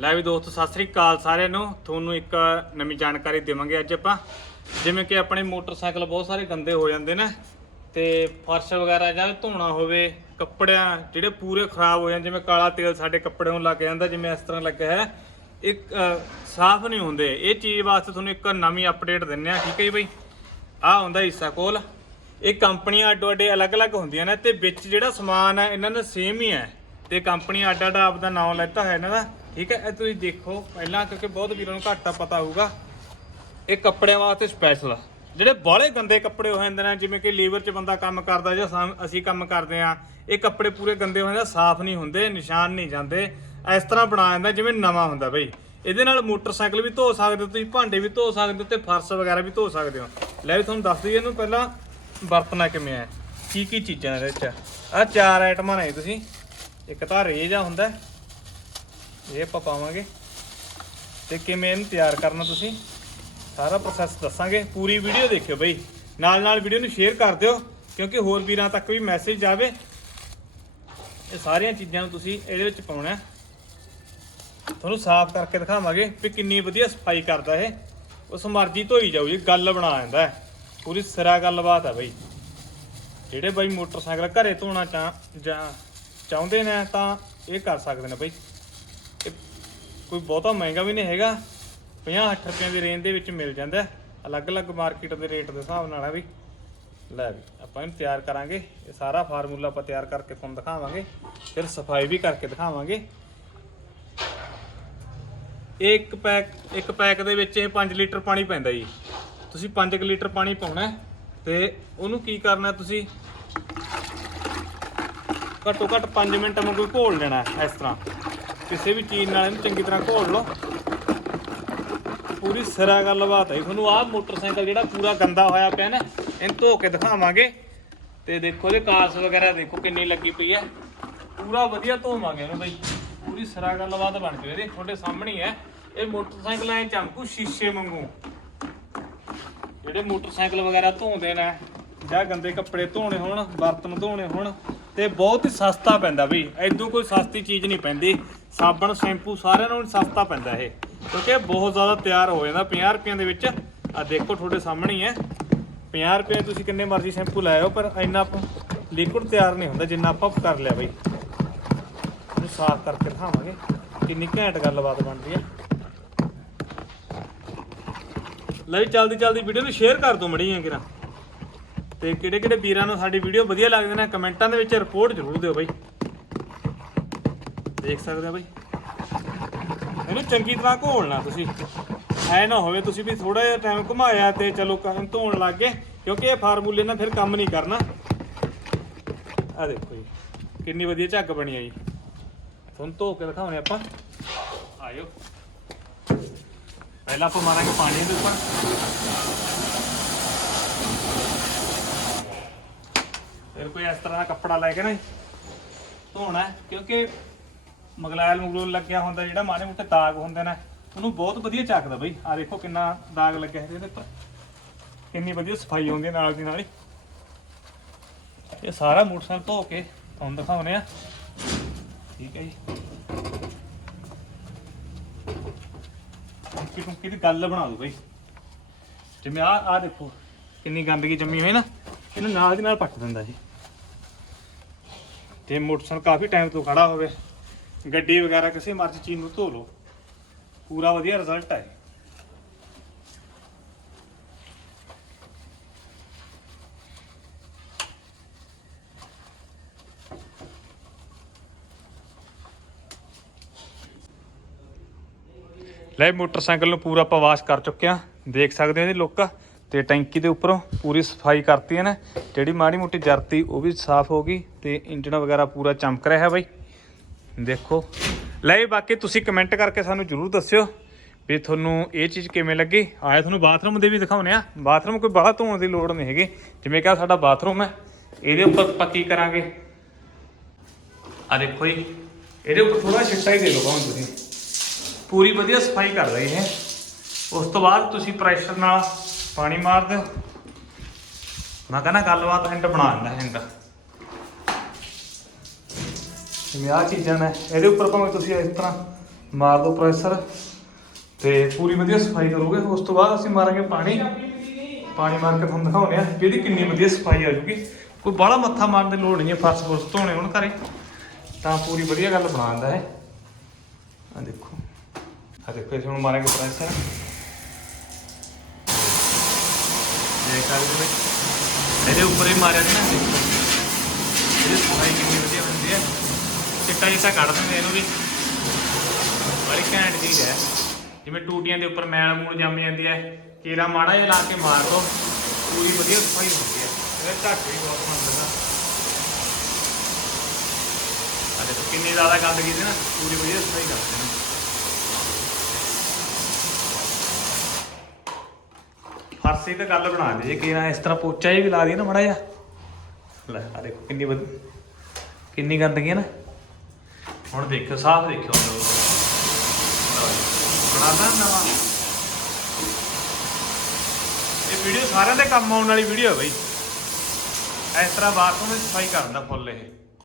ਲੈ ਵੀ ਦੋਸਤੋ, ਸਤਿ ਸ੍ਰੀ ਅਕਾਲ ਸਾਰਿਆਂ ਨੂੰ। ਤੁਹਾਨੂੰ ਇੱਕ ਨਵੀਂ ਜਾਣਕਾਰੀ ਦੇਵਾਂਗੇ ਅੱਜ ਆਪਾਂ। ਜਿਵੇਂ ਕਿ ਆਪਣੇ ਮੋਟਰਸਾਈਕਲ ਬਹੁਤ ਸਾਰੇ ਗੰਦੇ ਹੋ ਜਾਂਦੇ ਨੇ ਤੇ ਫਰਸ਼ ਵਗੈਰਾ ਜਾਂ ਧੋਣਾ ਹੋਵੇ, ਕੱਪੜਿਆਂ ਜਿਹੜੇ ਪੂਰੇ ਖਰਾਬ ਹੋ ਜਾਂਦੇ ਜਿਵੇਂ ਕਾਲਾ ਤੇਲ ਸਾਡੇ ਕੱਪੜਿਆਂ ਨੂੰ ਲੱਗ ਜਾਂਦਾ, ਜਿਵੇਂ ਇਸ ਤਰ੍ਹਾਂ ਲੱਗਿਆ ਹੈ, ਇੱਕ ਸਾਫ਼ ਨਹੀਂ ਹੁੰਦੇ। ਇਹ ਚੀਜ਼ ਵਾਸਤੇ ਤੁਹਾਨੂੰ ਇੱਕ ਨਵੀਂ ਅਪਡੇਟ ਦਿੰਨੇ ਆ ਠੀਕ ਹੈ ਜੀ ਬਈ? ਆਹ ਹੁੰਦਾ ਹਿੱਸਾ ਕੋਲ। ਇਹ ਕੰਪਨੀਆਂ ਅੱਡੋ ਅੱਡੇ ਅਲੱਗ-ਅਲੱਗ ਹੁੰਦੀਆਂ ਨੇ ਤੇ ਵਿੱਚ ਜਿਹੜਾ ਸਮਾਨ ਹੈ, ਇਹਨਾਂ ਦਾ ਸੇਮ ਹੀ ਹੈ। ਤੇ ਕੰਪਨੀ ਅੱਡ ਅੱਡ ਆਪਦਾ ਨਾਮ ਲੈਤਾ ਹੋਇਆ ਇਹਨਾਂ ਦਾ। ਠੀਕ ਹੈ ਇਹ ਤੁਸੀਂ ਦੇਖੋ ਪਹਿਲਾਂ ਕਿਉਂਕਿ ਬਹੁਤ ਵੀਰਾਂ ਨੂੰ ਘੱਟ ਪਤਾ ਹੋਊਗਾ ਇਹ ਕੱਪੜਿਆਂ ਵਾਸਤੇ ਸਪੈਸ਼ਲ ਆ। ਜਿਹੜੇ ਬਾਹਲੇ ਗੰਦੇ ਕੱਪੜੇ ਹੋ ਜਾਂਦੇ ਨੇ ਜਿਵੇਂ ਕਿ ਲੇਬਰ 'ਚ ਬੰਦਾ ਕੰਮ ਕਰਦਾ ਜਾਂ ਅਸੀਂ ਕੰਮ ਕਰਦੇ ਆ ਇਹ ਕੱਪੜੇ ਪੂਰੇ ਗੰਦੇ ਹੋ ਜਾਂਦੇ ਆ, ਸਾਫ਼ ਨਹੀਂ ਹੁੰਦੇ ਨਿਸ਼ਾਨ ਨਹੀਂ ਜਾਂਦੇ ਇਸ ਤਰ੍ਹਾਂ ਬਣਾ ਜਾਂਦਾ ਜਿਵੇਂ ਨਵਾਂ ਹੁੰਦਾ ਬਈ। ਇਹਦੇ ਨਾਲ ਮੋਟਰਸਾਈਕਲ ਵੀ ਧੋ ਸਕਦੇ ਹੋ ਤੁਸੀਂ ਭਾਂਡੇ ਵੀ ਧੋ ਸਕਦੇ ਹੋ ਤੇ ਫਰਸ਼ ਵਗੈਰਾ ਵੀ ਧੋ ਸਕਦੇ ਹੋ। ਲੈ ਵੀ ਤੁਹਾਨੂੰ ਦੱਸ ਦਈਏ ਇਹਨੂੰ ਪਹਿਲਾਂ ਵਰਤਣਾ ਕਿਵੇਂ ਹੈ? ਕੀ ਕੀ ਚੀਜ਼ਾਂ ਇਹਦੇ ਵਿੱਚ ਆ ਚਾਰ ਆਈਟਮਾਂ ਨੇ ਤੁਸੀਂ। ਇੱਕ ਤਾਂ ਰੇਜ ਆ ਹੁੰਦਾ ਇਹ ਆਪਾਂ ਪਾਵਾਂਗੇ। ਤੇ ਕਿਵੇਂ ਇਹਨੂੰ ਤਿਆਰ ਕਰਨਾ ਤੁਸੀਂ? ਸਾਰਾ ਪ੍ਰੋਸੈਸ ਦੱਸਾਂਗੇ। ਪੂਰੀ ਵੀਡੀਓ ਦੇਖਿਓ ਬਈ। ਨਾਲ ਨਾਲ ਵੀਡੀਓ ਨੂੰ ਸ਼ੇਅਰ ਕਰ ਦਿਓ, ਕਿਉਂਕਿ ਹੋਰ ਵੀਰਾਂ ਤੱਕ ਵੀ ਮੈਸੇਜ ਜਾਵੇ ਇਹ ਸਾਰੀਆਂ ਚੀਜ਼ਾਂ ਨੂੰ ਤੁਸੀਂ ਇਹਦੇ ਵਿੱਚ ਪਾਉਣਾ ਤੁਹਾਨੂੰ ਸਾਫ਼ ਕਰਕੇ ਦਿਖਾਵਾਂਗੇ ਵੀ ਕਿੰਨੀ ਵਧੀਆ ਸਫ਼ਾਈ ਕਰਦਾ ਇਹ। ਉਸ ਮਰਜ਼ੀ ਧੋਈ ਜਾਊ ਜੀ, ਗੱਲ ਬਣਾ ਜਾਂਦਾ ਹੈ। ਪੂਰੀ ਸਿਰਾ ਗੱਲਬਾਤ ਹੈ ਬਈ। ਜਿਹੜੇ ਬਾਈ ਮੋਟਰਸਾਈਕਲ ਘਰੇ ਧੋਣਾ ਚਾਹ ਜਾਂ ਚਾਹੁੰਦੇ ਨੇ ਤਾਂ ਇਹ ਕਰ ਸਕਦੇ ਨੇ ਬਈ। ਕੋਈ ਬਹੁਤਾ ਮਹਿੰਗਾ ਵੀ ਨਹੀਂ ਹੈਗਾ। 50-60 ਰੁਪਏ ਦੀ ਰੇਂਜ ਦੇ ਵਿੱਚ ਮਿਲ ਜਾਂਦਾ। ਅਲੱਗ-ਅਲੱਗ ਮਾਰਕੀਟ ਦੇ ਰੇਟ ਦੇ ਹਿਸਾਬ ਨਾਲ ਹੈ ਵੀ। ਲੈ ਵੀ, ਆਪਾਂ ਇਹਨੂੰ ਤਿਆਰ ਕਰਾਂਗੇ। ਇਹ ਸਾਰਾ ਫਾਰਮੂਲਾ ਆਪਾਂ ਤਿਆਰ ਕਰਕੇ ਤੁਹਾਨੂੰ ਦਿਖਾਵਾਂਗੇ। ਫਿਰ ਸਫ਼ਾਈ ਵੀ ਕਰਕੇ ਦਿਖਾਵਾਂਗੇ। ਇਹ ਇੱਕ ਪੈਕ ਇੱਕ ਪੈਕ ਦੇ ਵਿੱਚ ਇਹ 5 ਲੀਟਰ ਪਾਣੀ ਪੈਂਦਾ ਜੀ। ਤੁਸੀਂ 5 ਲੀਟਰ ਪਾਣੀ ਪਾਉਣਾ ਹੈ ਤੇ ਉਹਨੂੰ ਕੀ ਕਰਨਾ ਤੁਸੀਂ? ਘੱਟੋ ਘੱਟ 5 ਮਿੰਟ ਵਾਂਗੂ ਘੋਲ ਲੈਣਾ ਇਸ ਤਰ੍ਹਾਂ। ਕਿਸੇ ਵੀ ਚੀਜ਼ ਨਾਲ ਇਹਨੂੰ ਚੰਗੀ ਤਰ੍ਹਾਂ ਘੋਲ ਲਓ। ਪੂਰੀ ਸਿਰਾ ਗੱਲਬਾਤ ਹੈ ਤੁਹਾਨੂੰ ਆਹ ਮੋਟਰਸਾਈਕਲ ਜਿਹੜਾ ਪੂਰਾ ਗੰਦਾ ਹੋਇਆ ਪਿਆ ਨਾ, ਇਹਨੂੰ ਧੋ ਕੇ ਦਿਖਾਵਾਂਗੇ। ਤੇ ਦੇਖੋ ਇਹਦੇ ਕਾਸ ਵਗੈਰਾ ਦੇਖੋ ਕਿੰਨੀ ਲੱਗੀ ਪਈ ਹੈ। ਪੂਰਾ ਵਧੀਆ ਧੋਵਾਂਗੇ ਇਹਨੂੰ ਬਈ। ਪੂਰੀ ਸਿਰਾ ਗੱਲਬਾਤ ਬਣ ਜੂ ਇਹਦੇ। ਤੁਹਾਡੇ ਸਾਹਮਣੇ ਹੀ ਹੈ। ਇਹ ਮੋਟਰਸਾਈਕਲ ਐ ਚਮਕੂ ਸ਼ੀਸ਼ੇ ਵਾਂਗੂ। ਜਿਹੜੇ ਮੋਟਰਸਾਈਕਲ ਵਗੈਰਾ ਧੋਂਦੇ ਨੇ, ਜਾਂ ਗੰਦੇ ਕੱਪੜੇ ਧੋਣੇ ਹੋਣ, ਬਰਤਨ ਧੋਣੇ ਹੋਣ, ਤੇ ਬਹੁਤ ਹੀ ਸਸਤਾ ਪੈਂਦਾ ਬਈ। ਐਦੋਂ ਕੋਈ ਸਸਤੀ ਚੀਜ਼ ਨਹੀਂ ਪੈਂਦੀ। ਸਾਬਣ, ਸ਼ੈਂਪੂ ਸਾਰਿਆਂ ਨੂੰ ਸਸਤਾ ਪੈਂਦਾ ਇਹ। ਕਿਉਂਕਿ ਬਹੁਤ ਜ਼ਿਆਦਾ ਤਿਆਰ ਹੋ ਜਾਂਦਾ 50 ਰੁਪਈਆਂ ਦੇ ਵਿੱਚ। ਆ ਦੇਖੋ ਤੁਹਾਡੇ ਸਾਹਮਣੇ ਹੀ ਹੈ। 50 ਰੁਪਏ ਤੁਸੀਂ ਕਿੰਨੇ ਮਰਜ਼ੀ ਸ਼ੈਂਪੂ ਲੈ ਪਰ ਇੰਨਾ ਲਿਕੁਇਡ ਤਿਆਰ ਨਹੀਂ ਹੁੰਦਾ, ਜਿੰਨਾ ਆਪਾਂ ਕਰ ਲਿਆ ਬਈ। ਇਹਨੂੰ ਸਾਫ਼ ਕਰਕੇ ਦਿਖਾਵਾਂਗੇ, ਕਿੰਨੀ ਘੈਂਟ ਗੱਲਬਾਤ ਬਣਦੀ ਹੈ। ਲੈ ਵੀ ਜਲਦੀ ਜਲਦੀ ਵੀਡੀਓ ਨੂੰ ਸ਼ੇਅਰ ਕਰ ਦਿਓ ਮੜੀਆਂ ਕਿਰਾ। ਤੇ ਕਿਹੜੇ ਕਿਹੜੇ ਵੀਰਾਂ ਨੂੰ ਸਾਡੀ ਵੀਡੀਓ ਵਧੀਆ ਲੱਗਦੇ ਨੇ, ਕਮੈਂਟਾਂ ਦੇ ਵਿੱਚ ਰਿਪੋਰਟ ਜ਼ਰੂਰ ਦਿਓ ਬਾਈ। ਦੇਖ ਸਕਦੇ ਹੋ ਬਈ। ਇਹਨੂੰ ਚੰਗੀ ਤਰ੍ਹਾਂ ਘੋਲਣਾ ਤੁਸੀਂ। ਐ ਨਾ ਹੋਵੇ ਤੁਸੀਂ ਵੀ ਥੋੜਾ ਜਿਹਾ ਟਾਈਮ ਘੁਮਾਇਆ ਤੇ ਚਲੋ ਕੰਮ ਧੋਣ ਲੱਗ ਗਏ ਕਿਉਂਕਿ ਇਹ ਫਾਰਮੂਲੇ ਨਾਲ ਫਿਰ ਕੰਮ ਨਹੀਂ ਕਰਨਾ। ਆ ਦੇਖੋ ਜੀ ਕਿੰਨੀ ਵਧੀਆ ਝੱਗ ਬਣੀ ਆ ਜੀ। ਤੁਹਾਨੂੰ ਧੋ ਕੇ ਦਿਖਾਉਣੇ ਆਪਾਂ। ਆਇਓ। ਪਹਿਲਾਂ ਆਪਾਂ ਮਾਰਾਂਗੇ ਪਾਣੀ ਦੇ ਉੱਪਰ। ਫਿਰ ਕੋਈ ਇਸ ਤਰ੍ਹਾਂ ਦਾ ਕੱਪੜਾ ਲੈ ਕੇ ਨਾ ਜੀ, ਧੋਣਾ ਕਿਉਂਕਿ ਮਗਲਾਇਲ ਮਗਲੂਲ ਲੱਗਿਆ ਹੁੰਦਾ, ਜਿਹੜਾ ਮਾੜੇ ਮੋਟੇ ਦਾਗ ਹੁੰਦੇ ਨੇ, ਉਹਨੂੰ ਬਹੁਤ ਵਧੀਆ ਚੱਕਦਾ ਬਈ। ਆ ਦੇਖੋ ਕਿੰਨਾ ਦਾਗ ਲੱਗਿਆ ਹੈ ਇਹਦੇ ਉੱਪਰ। ਕਿੰਨੀ ਵਧੀਆ ਸਫ਼ਾਈ ਆਉਂਦੀ ਹੈ ਨਾਲ ਦੀ ਨਾਲ ਹੀ। ਇਹ ਸਾਰਾ ਮੋਟਰਸਾਈਕਲ ਧੋ ਕੇ ਤੁਹਾਨੂੰ ਦਿਖਾਉਨੇ ਆ। ਠੀਕ ਹੈ ਜੀ। ਕਿ ਤੂੰ ਕਿਹਦੀ ਗੱਲ ਬਣਾ ਦੋ ਬਈ। ਜਿਵੇਂ ਆ ਆ ਦੇਖੋ ਕਿੰਨੀ ਗੰਦਗੀ ਜੰਮੀ ਹੋਈ ਨਾ, ਇਹਨੂੰ ਨਾਲ ਦੀ ਨਾਲ ਪੱਟ ਦਿੰਦਾ ਜੀ ਤੇ ਮੋਟਰਸਾਈਕਲ ਕਾਫੀ ਟਾਈਮ ਤੋਂ ਖੜਾ ਹੋਵੇ। ਗੱਡੀ ਵਗੈਰਾ ਕਿਸੇ ਮਰਜ਼ੀ ਚੀਜ਼ ਨੂੰ ਧੋ ਲਓ। ਪੂਰਾ ਵਧੀਆ ਰਿਜ਼ਲਟ ਹੈ ਲੈ ਮੋਟਰਸਾਈਕਲ ਨੂੰ ਪੂਰਾ ਆਪਾਂ ਵਾਸ਼ ਕਰ ਚੁੱਕੇ ਆ ਦੇਖ ਸਕਦੇ ਹੋ ਇਹਦੀ ਲੁੱਕ। ਤੇ ਟੈਂਕੀ ਦੇ ਉੱਪਰੋਂ ਪੂਰੀ ਸਫ਼ਾਈ ਕਰਤੀ ਹੈ ਨਾ ਜਿਹੜੀ ਮਾੜੀ ਮੋਟੀ ਜਰਤੀ ਉਹ ਵੀ ਸਾਫ਼ ਹੋ ਗਈ ਤੇ ਇੰਜਣ ਵਗੈਰਾ ਪੂਰਾ ਚਮਕ ਰਿਹਾ ਹੈ ਬਾਈ। ਦੇਖੋ। ਲੈ ਬਾਕੀ ਤੁਸੀਂ ਕਮੈਂਟ ਕਰਕੇ ਸਾਨੂੰ ਜਰੂਰ ਦੱਸਿਓ ਵੀ ਤੁਹਾਨੂੰ ਇਹ ਚੀਜ਼ ਕਿਵੇਂ ਲੱਗੀ। ਆਇਆ ਤੁਹਾਨੂੰ ਬਾਥਰੂਮ ਦੇ ਵੀ ਦਿਖਾਉਨੇ ਆ। ਬਾਥਰੂਮ ਕੋਈ ਬਾਹਰ ਧੋਣ ਦੀ ਲੋੜ ਨਹੀਂ ਹੈਗੀ। ਜਿਵੇਂ ਕਿ ਸਾਡਾ ਬਾਥਰੂਮ ਹੈ। ਇਹਦੇ ਉੱਪਰ ਆਪਾਂ ਕੀ ਕਰਾਂਗੇ? ਆ ਦੇਖੋ ਜੀ। ਇਹਦੇ ਉੱਪਰ ਥੋੜਾ ਛਿੱਟਾ ਹੀ ਦੇ ਲਓ ਭਾਵੇਂ ਤੁਸੀਂ। ਪੂਰੀ ਵਧੀਆ ਸਫ਼ਾਈ ਕਰ ਰਹੀ ਹੈ। ਉਸ ਤੋਂ ਬਾਅਦ ਤੁਸੀਂ ਪ੍ਰੈਸ਼ਰ ਨਾਲ ਪਾਣੀ ਮਾਰ ਦਿਓ। ਮੈਂ ਕਹਿੰਦਾ ਗੱਲਬਾਤ ਹਿੰਡ ਬਣਾ ਦਿੰਦਾ ਹਿੰਡ ਜਿਵੇਂ ਆਹ ਚੀਜ਼ਾਂ ਨੇ, ਇਹਦੇ ਉੱਪਰ ਭਾਵੇਂ ਤੁਸੀਂ ਇਸ ਤਰ੍ਹਾਂ ਮਾਰ ਦੋ ਪ੍ਰੈਸ਼ਰ ਤੇ ਪੂਰੀ ਵਧੀਆ ਸਫ਼ਾਈ ਕਰੋਗੇ। ਉਸ ਤੋਂ ਬਾਅਦ ਅਸੀਂ ਮਾਰਾਂਗੇ ਪਾਣੀ। ਪਾਣੀ ਮਾਰ ਕੇ ਤੁਹਾਨੂੰ ਦਿਖਾਉਂਦੇ ਆ ਵੀ ਇਹਦੀ ਕਿੰਨੀ ਵਧੀਆ ਸਫ਼ਾਈ ਆ ਜੂਗੀ। ਕੋਈ ਬਾਹਲਾ ਮੱਥਾ ਮਾਰਨ ਦੀ ਲੋੜ ਨਹੀਂ ਹੈ, ਫਰਸ਼ ਫੁਰਸ਼ ਧੋਣੇ ਹੁਣ ਘਰੇ, ਤਾਂ ਪੂਰੀ ਵਧੀਆ ਗੱਲ ਬਣਾਉਂਦਾ ਹੈ ਆ ਦੇਖੋ। ਆ ਦੇਖੋ, ਇਸ ਹੁਣ ਮਾਰਾਂਗੇ ਪ੍ਰੈਸ਼ਰ। ਇਹ ਕਰ ਦੇ ਇਹਦੇ ਉੱਪਰ ਹੀ ਮਾਰਿਆ ਸੀ ਨਾ। ਦੇਖੋ ਇਹਦੀ ਸਫ਼ਾਈ ਕਿੰਨੀ ਵਧੀਆ ਹੁੰਦੀ ਹੈ ਚਿੱਟਾ ਜਿਹਾ ਕੱਢ ਦਿੰਦੇ ਇਹਨੂੰ ਵੀ। ਬੜੀ ਘੈਂਟ ਚੀਜ਼ ਹੈ। ਜਿਵੇਂ ਟੂਟੀਆਂ ਦੇ ਉੱਪਰ ਮੈਲ ਮੂਲ ਜੰਮ ਜਾਂਦੀ ਹੈ। ਕੀੜਾ ਮਾੜਾ ਜਿਹਾ ਲਾ ਕੇ ਮਾਰ ਦੋ। ਪੂਰੀ ਵਧੀਆ ਸਫ਼ਾਈ ਹੁੰਦੀ ਹੈ। ਇਹਦਾ ਝੱਟ ਵੀ ਬਹੁਤ ਮੰਨਦਾ ਆ ਦੇਖੋ ਕਿੰਨੀ ਜ਼ਿਆਦਾ ਗੰਦਗੀ ਸੀ ਨਾ, ਪੂਰੀ ਵਧੀਆ ਸਫ਼ਾਈ ਕਰਦੇ ਨੇ। ਫਰਸੀ ਤਾਂ ਗੱਲ ਬਣਾ ਦੇ ਜੇ ਕਿ ਇਸ ਤਰ੍ਹਾਂ ਪੋਚਾ ਜਿਹਾ ਵੀ ਲਾ ਦਈਏ ਨਾ ਮਾੜਾ ਜਿਹਾ। ਲੈ ਆ ਦੇਖੋ ਕਿੰਨੀ ਵਧ ਕਿੰਨੀ ਗੰਦਗੀ ਹੈ ਨਾ। ਹੁਣ ਦੇਖਿਓ, ਸਾਫ਼ ਦੇਖਿਓ ਲਓ ਬਣਾਦਾ ਨਵਾਂ। ਇਹ ਵੀਡੀਓ ਸਾਰਿਆਂ ਦੇ ਕੰਮ ਆਉਣ ਵਾਲੀ ਵੀਡੀਓ ਹੈ ਬਈ। ਇਸ ਤਰ੍ਹਾਂ ਬਾਥਰੂਮ ਦੀ ਸਫ਼ਾਈ ਕਰਨ ਦਾ ਫੁੱਲ ਇਹ।